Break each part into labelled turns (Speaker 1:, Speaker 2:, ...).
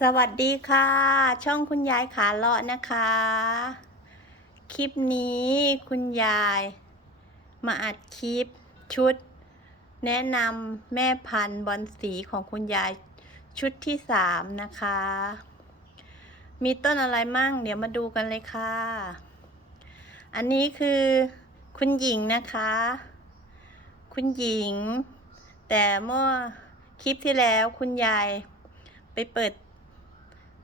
Speaker 1: สวัสดีค่ะ ช่องคุณยายขาเลาะนะคะ คลิปนี้คุณยายมาอัดคลิปชุด แนะนำแม่พันธุ์บอลสีของคุณยายชุดที่สามนะคะ มีต้นอะไรมั่ง เดี๋ยวมาดูกันเลยค่ะ อันนี้คือคุณหญิงนะคะ คุณหญิง แต่เมื่อคลิปที่แล้วคุณยายไปเปิด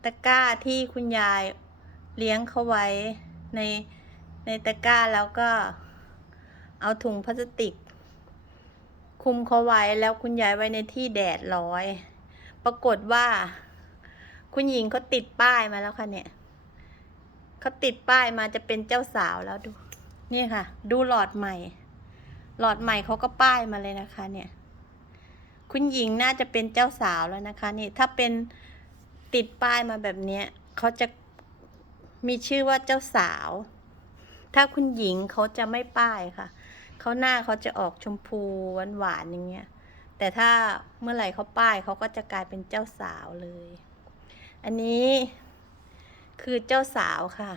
Speaker 1: ตะกร้าที่คุณยายเลี้ยงเขาไว้ในในตะกร้าแล้วก็ เอาถุงพลาสติก คุมเขาไว้แล้วคุณยายไว้ในที่แดดร้อย ปรากฏว่า คุณหญิงเขาติดป้ายมาแล้วค่ะเนี่ยเขาติดป้ายมาจะเป็นเจ้าสาวแล้วดู นี่ค่ะ ดูหลอดใหม่ หลอดใหม่เขาก็ป้ายมาเลยนะคะ เนี่ย คุณหญิงน่าจะเป็นเจ้าสาวแล้วนะคะ นี่ถ้าเป็น ติดป้ายมาแบบเนี้ยเขาจะมีชื่อว่าเจ้าสาว ถ้าคุณหญิงเขาจะไม่ป้ายค่ะเขาหน้าเขาจะออกชมพูหวานหวานๆอย่างเงี้ยแต่ถ้าเมื่อไหร่เขาป้ายเขาก็จะกลายเป็นเจ้าสาวเลย อันนี้คือเจ้าสาวค่ะ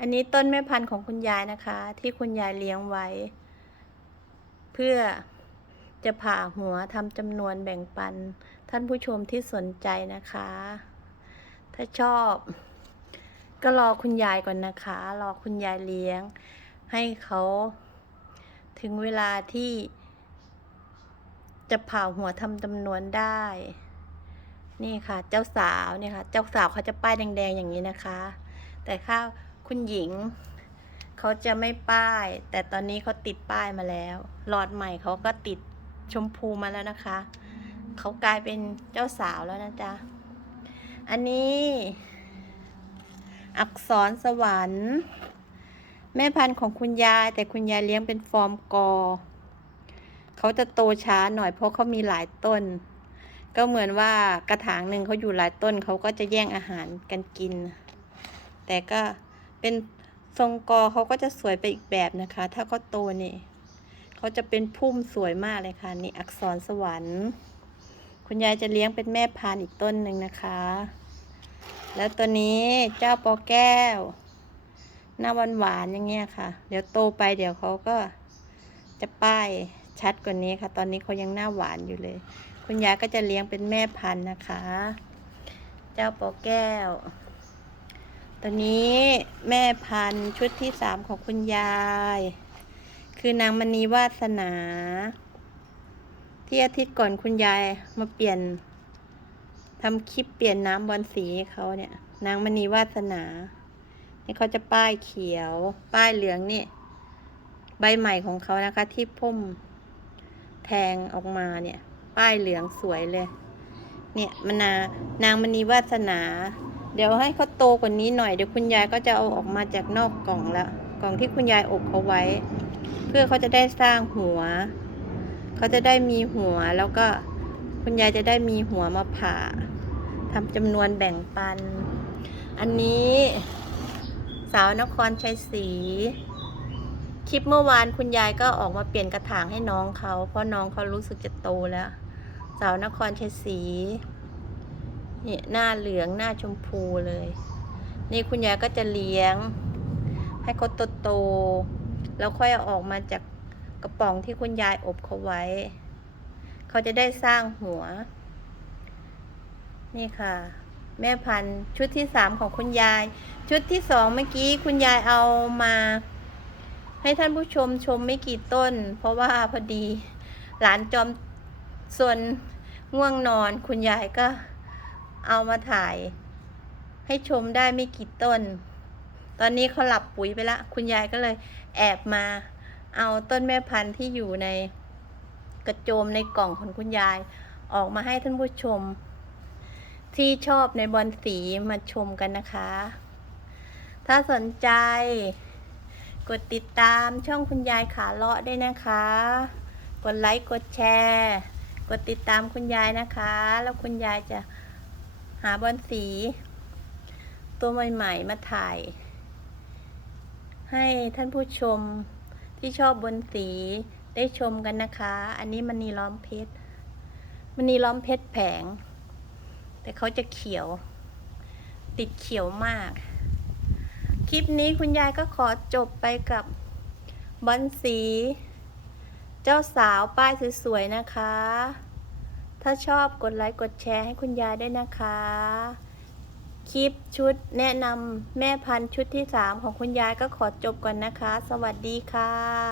Speaker 1: อันนี้ต้นแม่พันธุ์ของคุณยายนะคะ ที่คุณยายเลี้ยงไว้ เพื่อ จะผ่าหัวทำจำนวนแบ่งปัน ท่านผู้ชมที่สนใจนะคะ ถ้าชอบ ก็รอคุณยายก่อนนะคะ รอคุณยายเลี้ยง ให้เขาถึงเวลาที่ จะผ่าหัวทำจำนวนได้ นี่ค่ะ เจ้าสาวเนี่ยค่ะ เจ้าสาวเขาจะป้ายแดงๆอย่างนี้นะคะ แต่ถ้าคุณหญิงเขาจะไม่ป้าย แต่ตอนนี้เขาติดป้ายมาแล้ว หลอดใหม่เขาก็ติด ชมพูมาแล้วนะคะ เขากลายเป็นเจ้าสาวแล้วนะจ๊ะ อันนี้ อักษรสวรรค์ แม่พันธุ์ของคุณยาย แต่คุณยายเลี้ยงเป็นฟอร์มกอ เขาจะโตช้าหน่อยเพราะเขามีหลายต้น ก็เหมือนว่ากระถางหนึ่งเขาอยู่หลายต้นเขาก็จะแย่งอาหารกันกิน แต่ก็เป็นทรงกอเขาก็จะสวยไปอีกแบบนะคะ ถ้าเขาโตนี่ เขาจะเป็นพุ่มสวยมากเลยค่ะ นี่อักษรสวรรค์ คุณยายจะเลี้ยงเป็นแม่พันธุ์อีกต้นหนึ่งนะคะ แล้วตัวนี้เจ้าปอแก้ว หน้าหวานหวานๆอย่างเงี้ยค่ะ เดี๋ยวโตไปเดี๋ยวเขาก็จะป้ายชัดกว่านี้ค่ะ ตอนนี้เขายังหน้าหวานอยู่เลย คุณยายก็จะเลี้ยงเป็นแม่พันธุ์นะคะ เจ้าปอแก้วตัวนี้แม่พันธุ์ชุดที่สามของคุณยาย คือนางมณีวาสนา ที่อาทิตย์ก่อนคุณยายมาเปลี่ยนทำคลิปเปลี่ยนน้ำบอลสีเขาเนี่ย นางมณีวาสนานี่เขาจะป้ายเขียว ป้ายเหลืองนี่ ใบใหม่ของเขานะคะ ที่พุ่มแทงออกมาเนี่ย ป้ายเหลืองสวยเลย เนี่ยมนานางมณีวาสนา เดี๋ยวให้เขาโตกว่านี้หน่อยเดี๋ยวคุณยายก็จะเอาออกมาจากนอกกล่องล้วกล่องที่คุณยายอบเขาไว้ เพื่อเขาจะได้สร้างหัว เขาจะได้มีหัวแล้วก็คุณยายจะได้มีหัวมาผ่าทำจำนวนแบ่งปัน อันนี้สาวนครชัยศรีคลิปเมื่อวานคุณยายก็ออกมาเปลี่ยนกระถางให้น้องเขา เพราะน้องเขารู้สึกจะโตแล้ว สาวนครชัยศรีนี่หน้าเหลืองหน้าชมพูเลย นี่คุณยายก็จะเลี้ยง ให้เขาโตๆ แล้วค่อยเอาออกมาจากกระป๋องที่คุณยายอบเขาไว้ เขาจะได้สร้างหัว นี่ค่ะ แม่พันธุ์ชุดที่สามของคุณยาย ชุดที่สองเมื่อกี้คุณยายเอามา ให้ท่านผู้ชมชมไม่กี่ต้น เพราะว่าพอดีหลานจอมส่วนง่วงนอนคุณยายก็เอามาถ่าย ให้ชมได้ไม่กี่ต้น ตอนนี้เขาหลับปุ๋ยไปละ คุณยายก็เลยแอบมา เอาต้นแม่พันธุ์ที่อยู่ในกระโจมในกล่องของคุณยาย ออกมาให้ท่านผู้ชม ที่ชอบในบอลสีมาชมกันนะคะ ถ้าสนใจ กดติดตามช่องคุณยายขาเลาะด้วยนะคะ กดไลค์กดแชร์กดติดตามคุณยายนะคะ แล้วคุณยายจะหาบอลสี ตัวใหม่ ๆ มาถ่าย ให้ท่านผู้ชมที่ชอบบนสีได้ชมกันนะคะ อันนี้มันนีล้อมเพชรมันนีล้อมเพชรแผง แต่เขาจะเขียว ติดเขียวมาก คลิปนี้คุณยายก็ขอจบไปกับบอนสี เจ้าสาวป้ายสวยๆนะคะ ถ้าชอบกดไลค์กดแชร์ให้คุณยายด้วยนะคะ คลิปชุดแนะนำแม่พันธุ์ชุดที่ 3 ของคุณยายก็ขอจบก่อนนะคะ สวัสดีค่ะ